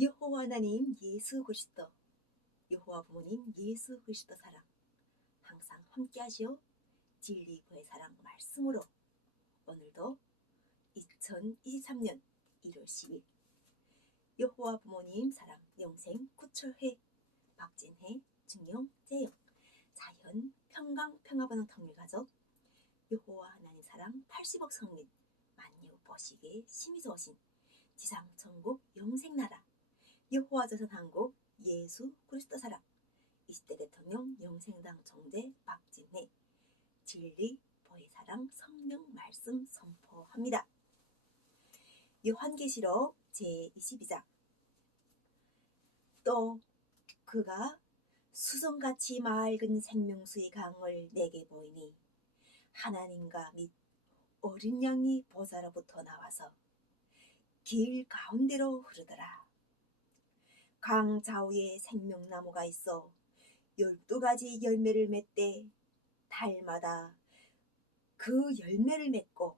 여호와 하나님 예수 그리스도, 여호와 부모님 예수 그리스도 사랑 항상 함께 하시오. 진리의 사랑 말씀으로 오늘도 2023년 1월 10일 여호와 부모님 사랑 영생 구철회 박진혜 증영 재영 자연 평강 평화번영 통일가족 여호와 하나님 사랑 80억 성민 만유 보시기에 심히 좋으신 지상 천국 영생나라 여호와 조선 한국 예수 그리스도 사랑 20대 대통령 영생당 총재 박진혜 진리 보혜 사랑 성령 말씀 선포합니다. 요한계시록 제22장 또 그가 수정같이 맑은 생명수의 강을 내게 보이니 하나님과 및 어린 양이 보좌로부터 나와서 길 가운데로 흐르더라. 강 좌우에 생명나무가 있어 12가지 열매를 맺되 달마다 그 열매를 맺고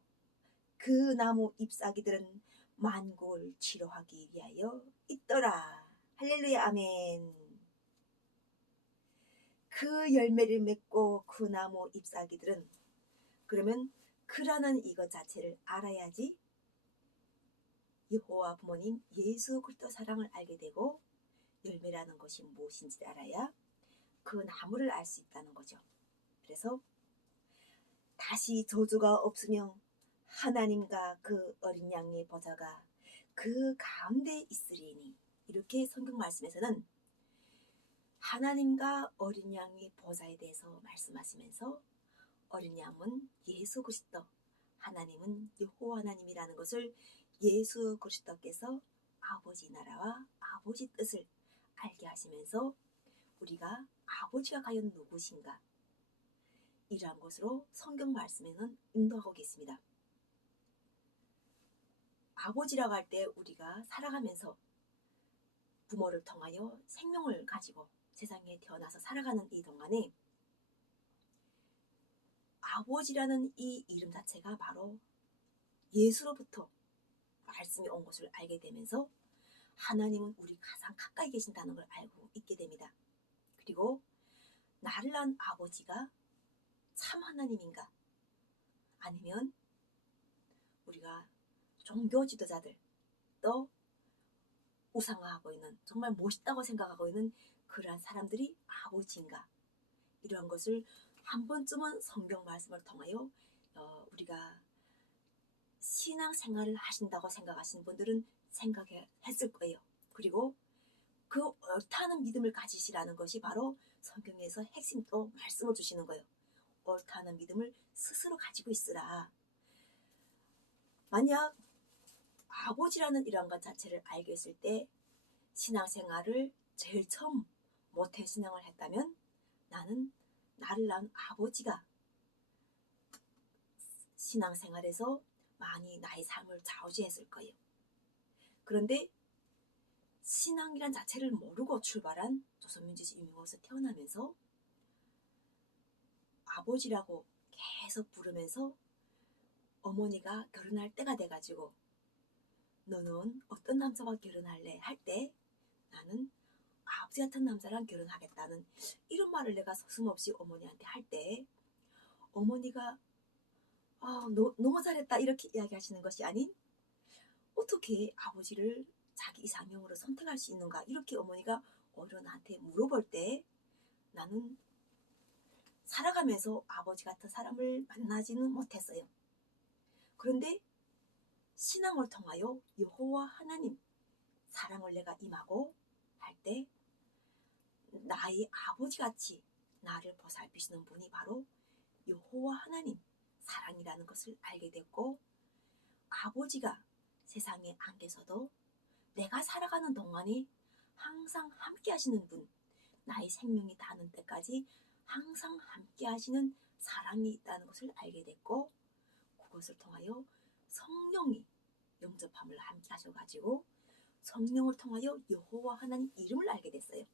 그 나무 잎사귀들은 만국을 치료하기 위하여 있더라. 할렐루야 아멘. 그 열매를 맺고 그 나무 잎사귀들은 그러면 그라는 이것 자체를 알아야지 여호와 부모님 예수 그리스도 사랑을 알게 되고 열매라는 것이 무엇인지 알아야 그 나무를 알 수 있다는 거죠. 그래서 다시 저주가 없으며 하나님과 그 어린 양의 보좌가 그 가운데 있으리니 이렇게 성경 말씀에서는 하나님과 어린 양의 보좌에 대해서 말씀하시면서 어린 양은 예수 그리스도 하나님은 여호와 하나님이라는 것을 예수 그리스도께서 아버지 나라와 아버지 뜻을 알게 하시면서 우리가 아버지가 과연 누구신가 이러한 것으로 성경 말씀에는 인도하고 계십니다. 아버지라고 할 때 우리가 살아가면서 부모를 통하여 생명을 가지고 세상에 태어나서 살아가는 이 동안에 아버지라는 이 이름 자체가 바로 예수로부터 말씀이 온 것을 알게 되면서 하나님은 우리 가장 가까이 계신다는 걸 알고 있게 됩니다. 그리고 나를 낳은 아버지가 참 하나님인가 아니면 우리가 종교 지도자들 또 우상화하고 있는 정말 멋있다고 생각하고 있는 그러한 사람들이 아버지인가 이러한 것을 한 번쯤은 성경 말씀을 통하여 우리가 신앙생활을 하신다고 생각하시는 분들은 생각했을 거예요. 그리고 그 옳다는 믿음을 가지시라는 것이 바로 성경에서 핵심 또 말씀을 주시는 거예요. 옳다는 믿음을 스스로 가지고 있으라. 만약 아버지라는 이러한 것 자체를 알게 했을 때 신앙생활을 제일 처음 모태 신앙을 했다면 나는 나를 낳은 아버지가 신앙생활에서 많이 나의 삶을 좌우지했을 거예요. 그런데 신앙이란 자체를 모르고 출발한 조선민주주의 인민국에서 태어나면서 아버지라고 계속 부르면서 어머니가 결혼할 때가 돼가지고 너는 어떤 남자와 결혼할래? 할 때 나는 아버지 같은 남자랑 결혼하겠다는 이런 말을 내가 서슴없이 어머니한테 할 때 어머니가 너무 잘했다 이렇게 이야기하시는 것이 아닌 어떻게 아버지를 자기 이상형으로 선택할 수 있는가 이렇게 어머니가 어른한테 물어볼 때 나는 살아가면서 아버지 같은 사람을 만나지는 못했어요. 그런데 신앙을 통하여 여호와 하나님 사랑을 내가 임하고 할 때 나의 아버지같이 나를 보살피시는 분이 바로 여호와 하나님 사랑이라는 것을 알게 됐고 아버지가 세상에 안 계셔도 내가 살아가는 동안에 항상 함께 하시는 분 나의 생명이 닿는 때까지 항상 함께 하시는 사랑이 있다는 것을 알게 됐고 그것을 통하여 성령이 영접함을 함께 하셔가지고 성령을 통하여 여호와 하나님 이름을 알게 됐어요.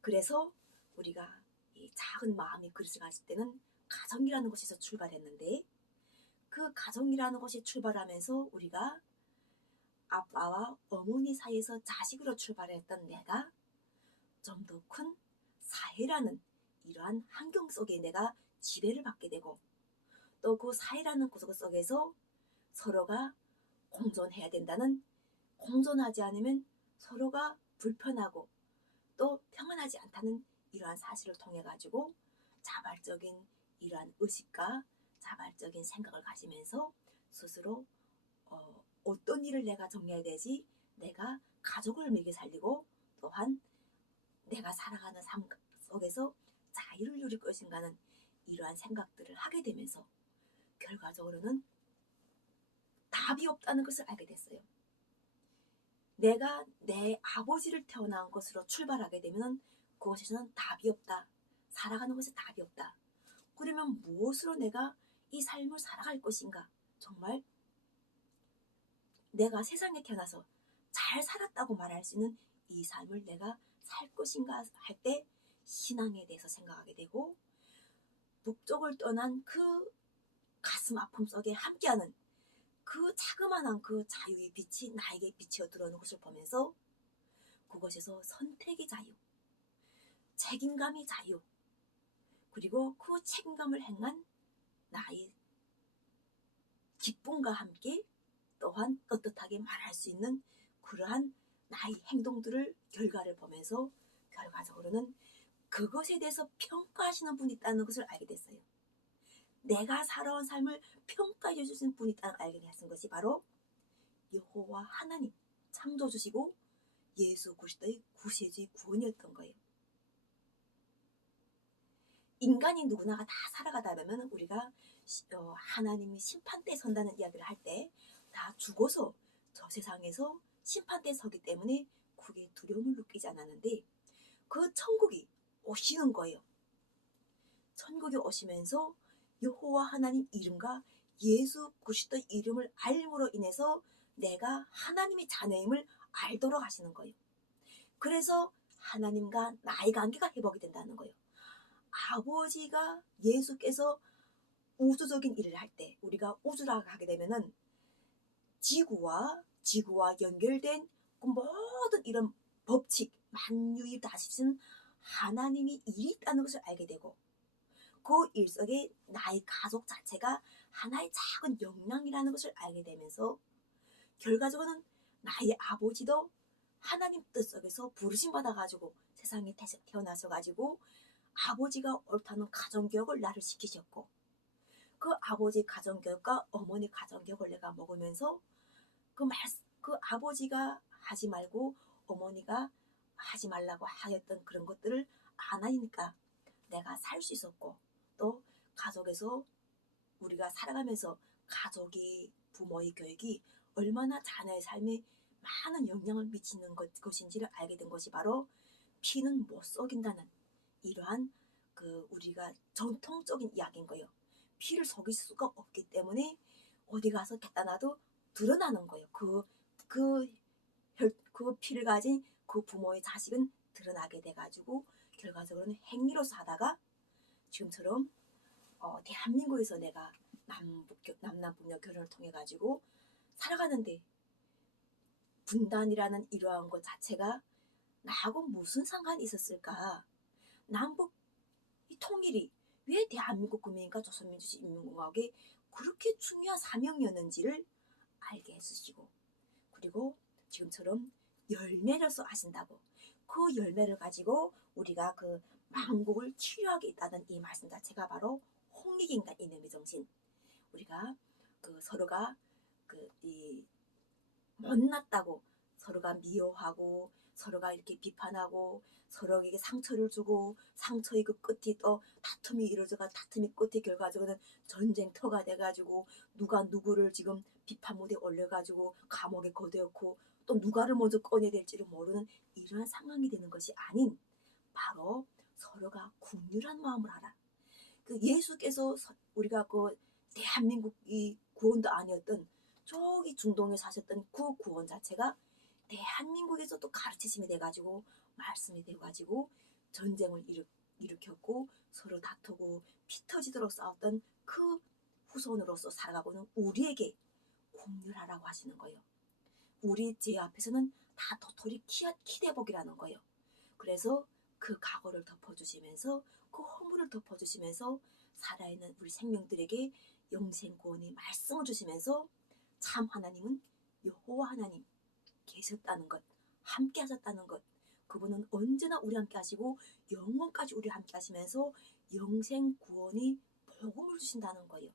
그래서 우리가 이 작은 마음이 그릇을 가질 때는 가정이라는 것에서 출발했는데 그 가정이라는 것이 출발하면서 우리가 아빠와 어머니 사이에서 자식으로 출발했던 내가 좀 더 큰 사회라는 이러한 환경 속에 내가 지배를 받게 되고, 또 그 사회라는 구조 속에서 서로가 공존해야 된다는, 공존하지 않으면 서로가 불편하고 또 평안하지 않다는 이러한 사실을 통해 가지고 자발적인 이러한 의식과 자발적인 생각을 가지면서 스스로 어떤 일을 내가 정리해야 되지, 내가 가족을 먹여 살리고 또한 내가 살아가는 삶 속에서 자유를 누릴 것인가 하는 이러한 생각들을 하게 되면서 결과적으로는 답이 없다는 것을 알게 됐어요. 내가 내 아버지를 태어난 것으로 출발하게 되면 그것에서는 답이 없다. 살아가는 것에 답이 없다. 그러면 무엇으로 내가 이 삶을 살아갈 것인가? 정말 내가 세상에 태어나서 잘 살았다고 말할 수 있는 이 삶을 내가 살 것인가 할 때 신앙에 대해서 생각하게 되고, 북쪽을 떠난 그 가슴 아픔 속에 함께하는 그 자그마한 그 자유의 빛이 나에게 비치어 들어오는 것을 보면서 그것에서 선택의 자유, 책임감의 자유, 그리고 그 책임감을 행한 나의 기쁨과 함께 또한 떳떳하게 말할 수 있는 그러한 나의 행동들을 결과를 보면서 결과적으로는 그것에 대해서 평가하시는 분이 있다는 것을 알게 됐어요. 내가 살아온 삶을 평가해 주시는 분이 있다는 알게 됐은 것이 바로 여호와 하나님, 창조주시고 예수 그리스도의 구세주의 구원이었던 거예요. 인간이 누구나가 다 살아가다 보면 우리가 하나님이 심판대에 선다는 이야기를 할 때 다 죽어서 저 세상에서 심판대에 서기 때문에 그게 두려움을 느끼지 않았는데, 그 천국이 오시는 거예요. 천국에 오시면서 여호와 하나님 이름과 예수 그리스도의 이름을 알므로 인해서 내가 하나님의 자녀임을 알도록 하시는 거예요. 그래서 하나님과 나의 관계가 회복이 된다는 거예요. 아버지가 예수께서 우주적인 일을 할 때 우리가 우주라고 하게 되면은 지구와 연결된 그 모든 이런 법칙, 만유의 다스리는 하나님이 일이 있다는 것을 알게 되고, 그 일 속에 나의 가족 자체가 하나의 작은 역량이라는 것을 알게 되면서 결과적으로는 나의 아버지도 하나님 뜻 속에서 부르심 받아가지고 세상에 태어나셔가지고 아버지가 옳다는 가정교육을 나를 시키셨고, 그 아버지 가정교육과 어머니 가정교육을 내가 먹으면서 그 아버지가 하지 말고 어머니가 하지 말라고 하였던 그런 것들을 안 하니까 내가 살 수 있었고, 또 가족에서 우리가 살아가면서 가족이 부모의 교육이 얼마나 자녀의 삶에 많은 영향을 미치는 것인지를 알게 된 것이 바로 피는 못 속인다는 이러한 우리가 전통적인 이야기인 거예요. 피를 속일 수가 없기 때문에 어디 가서 갖다 놔도 드러나는 거예요. 그 피를 가진 그 부모의 자식은 드러나게 돼가지고 결과적으로는 행위로서 하다가 지금처럼 대한민국에서 내가 남남북녀 결혼을 통해 가지고 살아가는데 분단이라는 이러한 것 자체가 나하고 무슨 상관이 있었을까? 남북 통일이 왜 대한민국 국민과 조선민주주의인민공화국에 그렇게 중요한 사명이었는지를 알게 해주시고, 그리고 지금처럼 열매로서 하신다고 그 열매를 가지고 우리가 그 만국을 치유하게 있다는 이 말씀 자체가 바로 홍익인간 이념의 정신. 우리가 서로가 이 못났다고 서로가 미워하고 서로가 이렇게 비판하고 서로에게 상처를 주고 상처의 그 끝이 또 다툼이 이루어져가 다툼의 끝이 결과적으로는 전쟁터가 돼가지고 누가 누구를 지금 비판 무대에 올려가지고 감옥에 거두었고 또 누가를 먼저 꺼내야 될지를 모르는 이러한 상황이 되는 것이 아닌 바로 서로가 긍휼한 마음을 하라. 예수께서 우리가 대한민국이 구원도 아니었던 저기 중동에 사셨던 그 구원 자체가 대한민국에서도 가르치심이 돼가지고 말씀이 돼가지고 전쟁을 일으켰고 서로 다투고 피 터지도록 싸웠던 그 후손으로서 살아가고는 우리에게 긍휼하라고 하시는 거예요. 우리 죄 앞에서는 다 도토리 키대복이라는 거예요. 그래서 그 각오를 덮어주시면서 그 허물을 덮어주시면서 살아있는 우리 생명들에게 영생 구원의 말씀을 주시면서 참 하나님은 여호와 하나님 계셨다는 것, 함께 하셨다는 것, 그분은 언제나 우리 함께 하시고 영원까지 우리 함께 하시면서 영생 구원의 복음을 주신다는 거예요.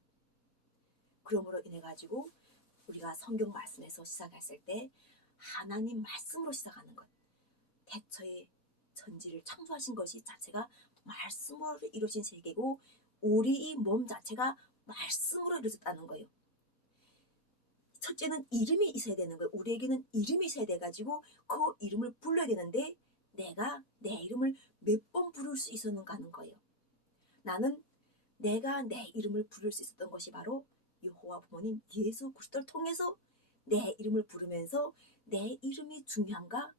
그러므로 인해 가지고 우리가 성경 말씀에서 시작했을 때 하나님 말씀으로 시작하는 것, 태초에 천지를 창조하신 것이 자체가 말씀으로 이루어진 세계고 우리 몸 자체가 말씀으로 이루어졌다는 거예요. 첫째는 이름이 있어야 되는 거예요. 우리에게는 이름이 있어야 돼가지고 그 이름을 불러야 되는데 내가 내 이름을 몇 번 부를 수 있었는가 하는 거예요. 나는 내가 내 이름을 부를 수 있었던 것이 바로 여호와 부모님 예수 그리스도를 통해서 내 이름을 부르면서 내 이름이 중요한가?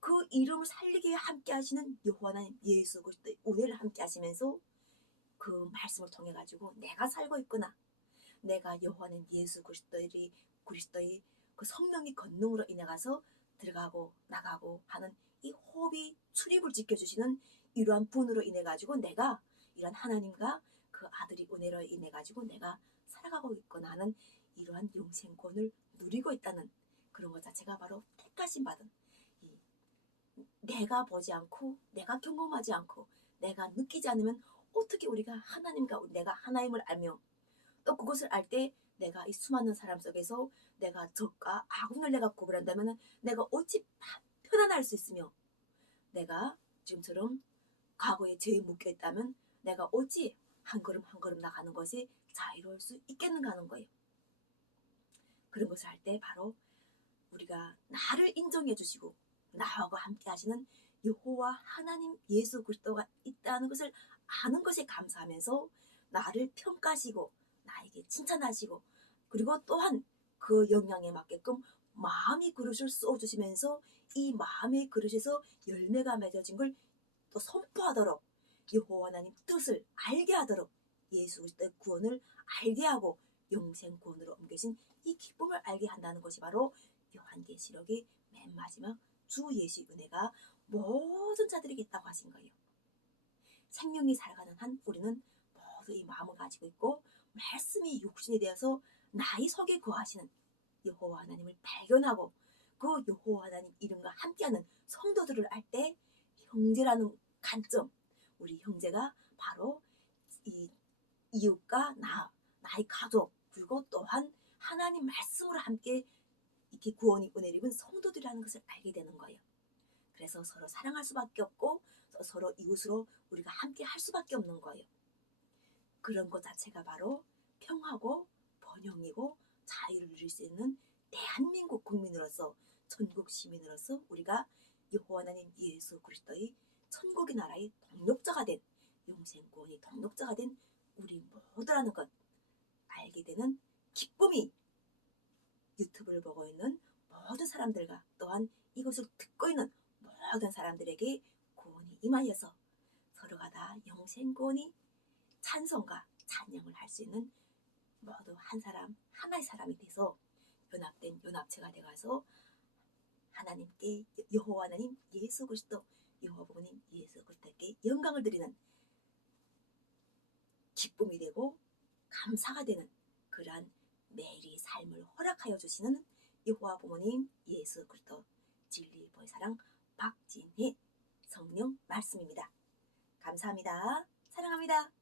그 이름을 살리기 위해 함께 하시는 여호와 하나님 예수 그리스도의 은혜를 함께 하시면서 그 말씀을 통해 가지고 내가 살고 있구나. 내가 여호와 하나님 예수 그리스도의 그 성령의 권능으로 인해 가서 들어가고 나가고 하는 이 호흡이 출입을 지켜주시는 이러한 분으로 인해 가지고 내가 이런 하나님과 그 아들의 은혜로 인해 가지고 내가 살아가고 있구나 하는 이러한 영생권을 누리고 있다는 그런 것 자체가 바로 택하심 받은 내가 보지 않고 내가 경험하지 않고 내가 느끼지 않으면 어떻게 우리가 하나님과 내가 하나님을 알며 또 그것을 알 때 내가 이 수많은 사람 속에서 내가 적과 악운을 내가 구분한다면 내가 어찌 편안할 수 있으며 내가 지금처럼 과거에 죄에 묶여 있다면 내가 어찌 한 걸음 한 걸음 나가는 것이 자유로울 수 있겠는가 하는 거예요. 그런 것을 할 때 바로 우리가 나를 인정해 주시고 나하고 함께 하시는 여호와 하나님 예수 그리스도가 있다는 것을 아는 것에 감사하면서 나를 평가하시고 나에게 칭찬하시고 그리고 또한 그 영향에 맞게끔 마음의 그릇을 쏘주시면서 이 마음의 그릇에서 열매가 맺어진 걸 또 선포하도록 여호와 하나님 뜻을 알게 하도록 예수 그리스도의 구원을 알게 하고 영생 구원으로 옮겨진 이 기쁨을 알게 한다는 것이 바로 요한계시록의 맨 마지막 주 예수의 은혜가 모든 자들에게 있다고 하신 거예요. 생명이 살아가는 한 우리는 모두 이 마음을 가지고 있고 말씀이 육신이 되어서 나의 속에 거하시는 여호와 하나님을 발견하고 그 여호와 하나님 이름과 함께하는 성도들을 알 때 형제라는 관점, 우리 형제가 바로 이 이웃과 나의 가족 그리고 또한 하나님 말씀으로 함께 이렇게 구원이 은혜를 입은 성도들이라는 것을 알게 되는 거예요. 그래서 서로 사랑할 수밖에 없고 서로 이웃으로 우리가 함께 할 수밖에 없는 거예요. 그런 것 자체가 바로 평화고 번영이고 자유를 누릴 수 있는 대한민국 국민으로서 전국 시민으로서 우리가 여호와 하나님 예수 그리스도의 천국의 나라의 동력자가 된 영생구원의 동력자가 된 우리 모두라는 것 알게 되는 기쁨이 유튜브를 보고 있는 모든 사람들과 또한 이것을 듣고 있는 모든 사람들에게 구원이 임하여서 서로가 다 영생구원이 찬송과 찬양을 할 수 있는 모두 한 사람 하나의 사람이 돼서 연합된 연합체가 되어서 하나님께 여호와 하나님 예수 그리스도 여호와 부모님 예수 그리스도께 영광을 드리는 기쁨이 되고 감사가 되는 그러한 매일의 삶을 허락하여 주시는 여호와 부모님 예수 그리스도 진리 보의 사랑 박진희 성령 말씀입니다. 감사합니다. 사랑합니다.